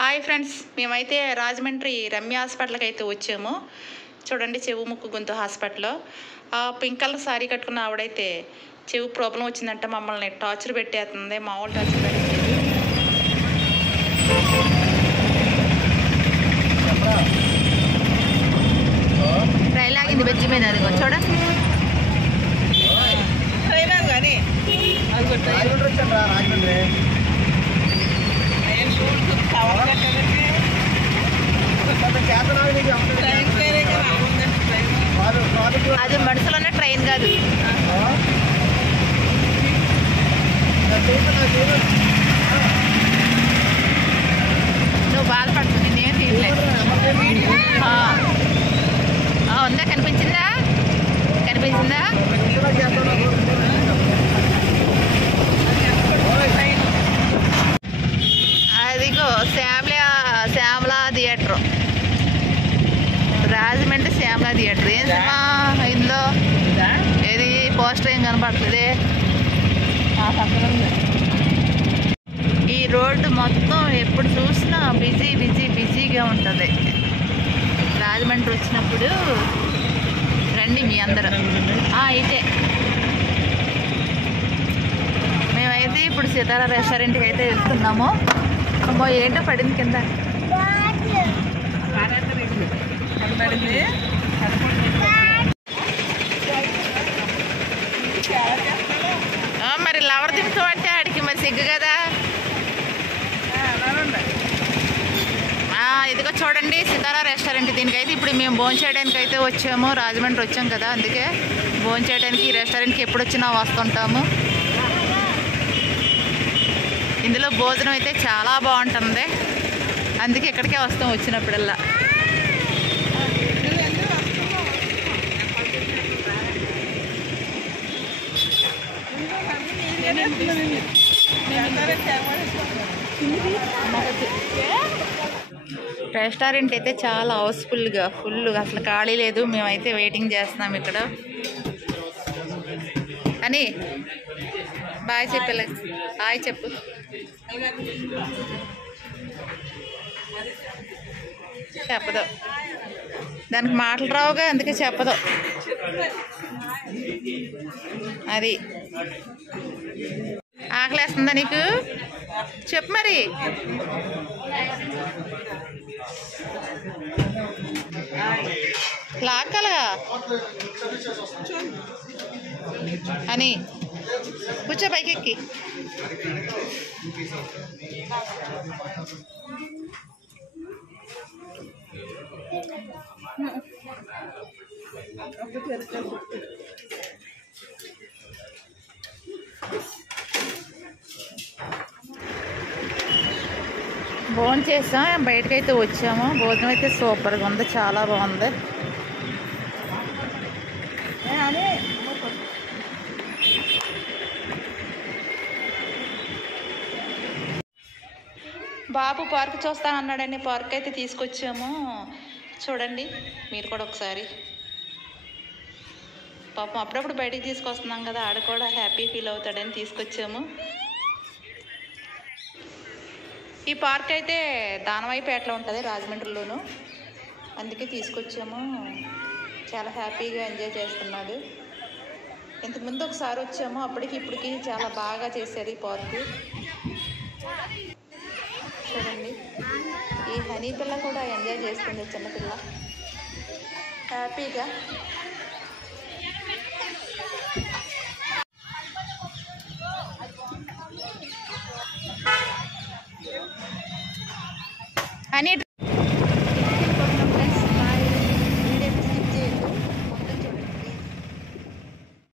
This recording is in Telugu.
హాయ్ ఫ్రెండ్స్, మేమైతే రాజమండ్రి రమ్య హాస్పిటల్కి అయితే వచ్చాము. చూడండి, చెవు ముక్కు గొంతు హాస్పిటల్లో పింక్ కలర్ సారీ కట్టుకున్న ఆవిడైతే చెవు ప్రాబ్లం వచ్చిందంటే మమ్మల్ని టార్చర్ పెట్టేస్తుంది. మామూలు టార్చర్ పెట్టేది. ట్రైన్ ఆగింది బెజ్జి మీద, అదిగో చూడండి. అది మనుషులున్న ట్రైన్ కాదు. నువ్వు బాధపడుతుంది, నేను తీయట్లేదు. ఉందా? కనిపించిందా? కనిపించిందా? అదిగో శ్యామలా థియేటర్, రాజమండ్రి శ్యామలా థియేటర్. ఏం సినిమా ఇందులో? ఏది పోస్టర్ ఏం కనపడుతుంది? ఈ రోడ్డు మొత్తం ఎప్పుడు చూసినా బిజీగా ఉంటుంది. రాజమండ్రి వచ్చినప్పుడు రండి మీ అందరూ. అయితే మేమైతే ఇప్పుడు సీతారా రెస్టారెంట్కి అయితే వెళ్తున్నాము. అమ్మో, ఏంటో పడింది కింద. మరి లవర్ దింపు అంటే ఆడికి మరి సిగ్గు కదా. ఇదిగో చూడండి, సీతారా రెస్టారెంట్. దీనికైతే ఇప్పుడు మేము భోజనం చేయడానికి అయితే వచ్చాము. రాజమండ్రి వచ్చాం కదా, అందుకే భోజనం చేయడానికి ఈ రెస్టారెంట్కి ఎప్పుడు వచ్చినా వస్తుంటాము. ఇందులో భోజనం అయితే చాలా బాగుంటుంది, అందుకే ఇక్కడికే వస్తాం వచ్చినప్పుడల్లా. రెస్టారెంట్ అయితే చాలా హౌస్ఫుల్గా ఫుల్గా, అసలు ఖాళీ లేదు. మేమైతే వెయిటింగ్ చేస్తున్నాం ఇక్కడ. అని బాయ్ చెప్పలే, హాయ్ చెప్పు. చెప్పదు, దానికి మాటలు రావుగా, అందుకే చెప్పదు. అది ఆకలేస్తుందా నీకు? చెప్పు మరి. లాక్కలుగా అని కూర్చో పైకెక్కి. భోజనం చేసాం, బయటకైతే వచ్చాము. భోజనం అయితే సూపర్గా ఉంది, చాలా బాగుంది. బాబు పార్క్ చూస్తానన్నాడని పార్క్ అయితే తీసుకొచ్చాము. చూడండి మీరు కూడా ఒకసారి. పాపం అప్పుడప్పుడు బయటికి తీసుకొస్తున్నాం కదా, ఆడ కూడా హ్యాపీ ఫీల్ అవుతాడని తీసుకొచ్చాము. ఈ పార్క్ అయితే దానవాయిపేటలో ఉంటుంది, రాజమండ్రిలోను, అందుకే తీసుకొచ్చాము. చాలా హ్యాపీగా ఎంజాయ్ చేస్తున్నాడు. ఇంతకుముందు ఒకసారి వచ్చాము, అప్పటికి ఇప్పటికి చాలా బాగా చేశారు ఈ పార్కు. చూడండి, ఈ హనీ పిల్ల కూడా ఎంజాయ్ చేస్తుంది, చిన్నపిల్ల హ్యాపీగా. హనీ